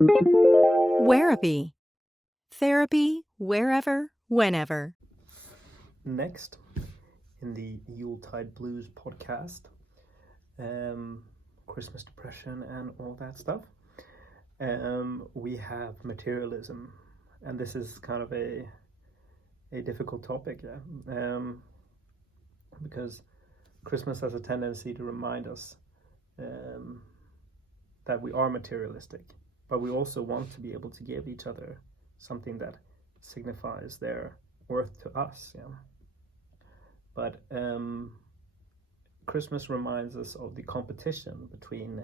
Wherapy. Therapy wherever, whenever. Next, in the Yuletide Blues podcast, Christmas depression and all that stuff, we have materialism, and this is kind of a difficult topic, because Christmas has a tendency to remind us that we are materialistic, but we also want to be able to give each other something that signifies their worth to us. But Christmas reminds us of the competition between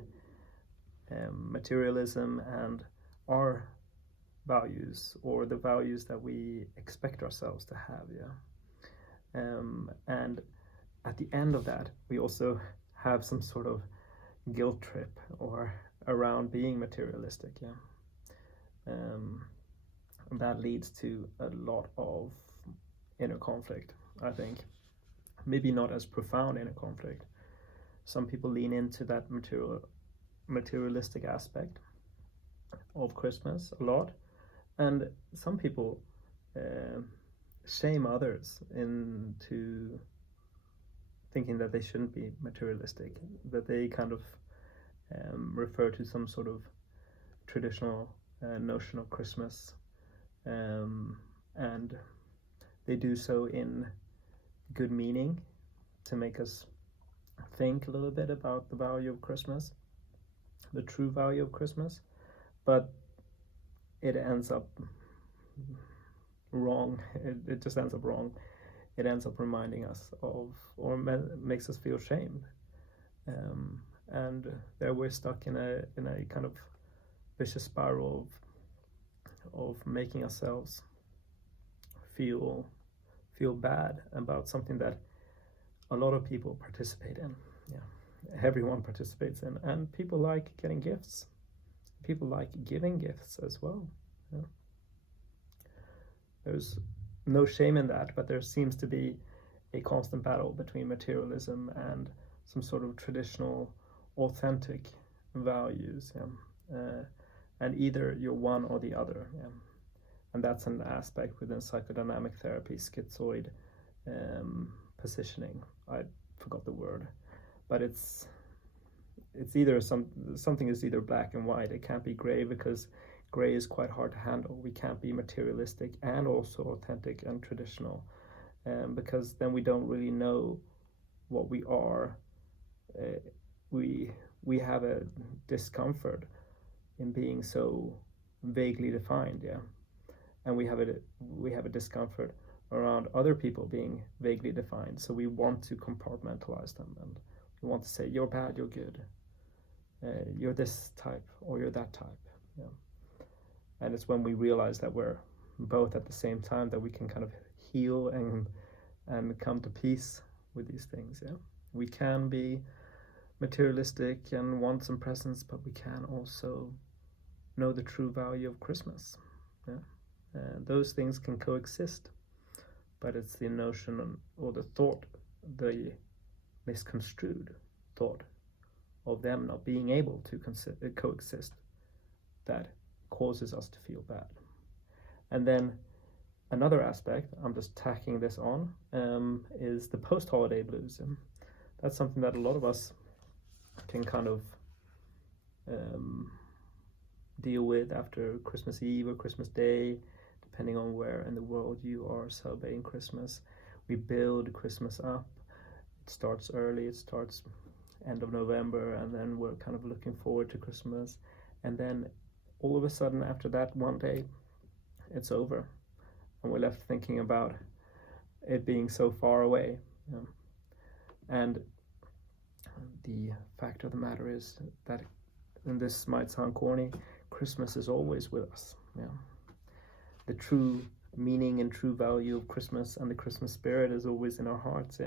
materialism and our values, or the values that we expect ourselves to have. And at the end of that, we also have some sort of guilt trip or around being materialistic. And that leads to a lot of inner conflict, I think. Maybe not as profound inner conflict. Some people lean into that materialistic aspect of Christmas a lot, and some people shame others into thinking that they shouldn't be materialistic, that they kind of refer to some sort of traditional notion of Christmas, and they do so in good meaning to make us think a little bit about the value of Christmas, the true value of Christmas, but it ends up wrong. It just ends up wrong. It ends up reminding us of, or makes us feel shamed, and there we're stuck in a kind of vicious spiral of making ourselves feel bad about something that a lot of people participate in. Everyone participates in, and people like getting gifts. People like giving gifts as well. There's no shame in that, but there seems to be a constant battle between materialism and some sort of traditional, authentic values. And either you're one or the other. And that's an aspect within psychodynamic therapy, schizoid positioning. I forgot the word, but it's either something is either black and white. It can't be gray, because gray is quite hard to handle. We can't be materialistic and also authentic and traditional, because then we don't really know what we are. We have a discomfort in being so vaguely defined, and we have a discomfort around other people being vaguely defined. So we want to compartmentalize them, and we want to say, you're bad, you're good, you're this type or you're that type. And it's when we realize that we're both at the same time that we can kind of heal and come to peace with these things. We can be materialistic and want some presents, but we can also know the true value of Christmas. Those things can coexist, but it's the notion or the thought, the misconstrued thought of them not being able to coexist, that causes us to feel bad. And then another aspect, I'm just tacking this on, is the post-holiday blues. That's something that a lot of us can kind of deal with after Christmas Eve or Christmas Day, depending on where in the world you are celebrating Christmas. We build Christmas up. It starts early, it starts end of November, and then we're kind of looking forward to Christmas. And then all of a sudden after that one day, it's over. And we're left thinking about it being so far away. And the fact of the matter is that, and this might sound corny, Christmas is always with us. The true meaning and true value of Christmas and the Christmas spirit is always in our hearts.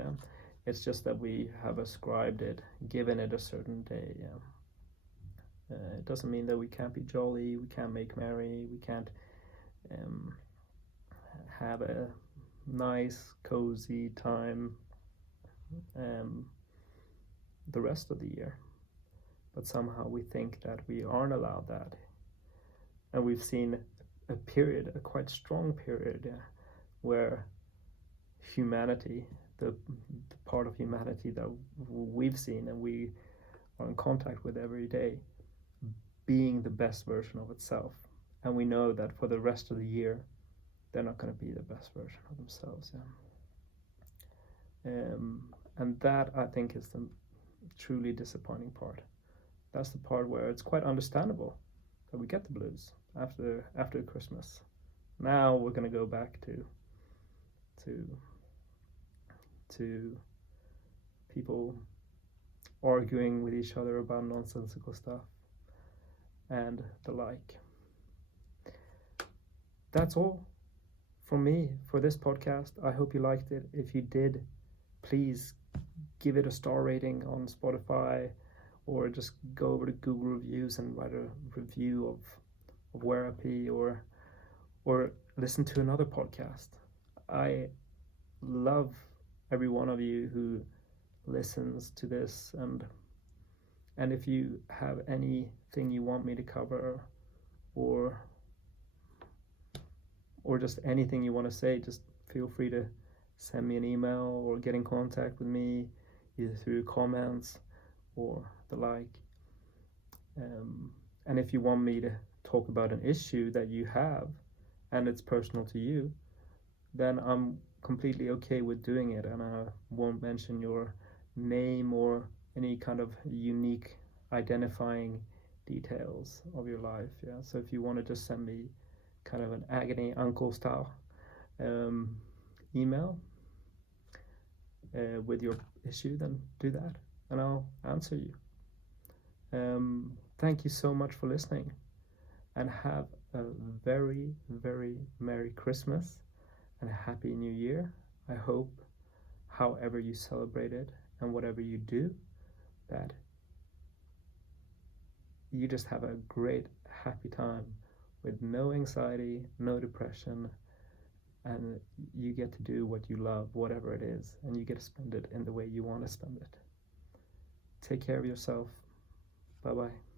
It's just that we have ascribed it, given it a certain day. It doesn't mean that we can't be jolly, we can't make merry, we can't have a nice, cozy time the rest of the year. But somehow we think that we aren't allowed that. And we've seen a quite strong period, where humanity, the part of humanity that we've seen and we are in contact with every day, being the best version of itself. And we know that for the rest of the year, they're not going to be the best version of themselves. And that, I think, is the truly disappointing part. That's the part where it's quite understandable that we get the blues after Christmas. Now we're going to go back to people arguing with each other about nonsensical stuff and the like. That's all from me for this podcast. I hope you liked it. If you did, please give it a star rating on Spotify, or just go over to Google Reviews and write a review of Wherapy, or listen to another podcast. I love every one of you who listens to this, and if you have anything you want me to cover, or just anything you want to say, just feel free to send me an email or get in contact with me either through comments or the like. And if you want me to talk about an issue that you have and it's personal to you, then I'm completely okay with doing it, and I won't mention your name or any kind of unique identifying details of your life. So if you want to just send me kind of an agony uncle style email with your issue, then do that and I'll answer you. Thank you so much for listening, and have a very, very Merry Christmas and a Happy New Year. I hope, however you celebrate it and whatever you do, that you just have a great, happy time with no anxiety, no depression, and you get to do what you love, whatever it is, and you get to spend it in the way you want to spend it. Take care of yourself. Bye-bye.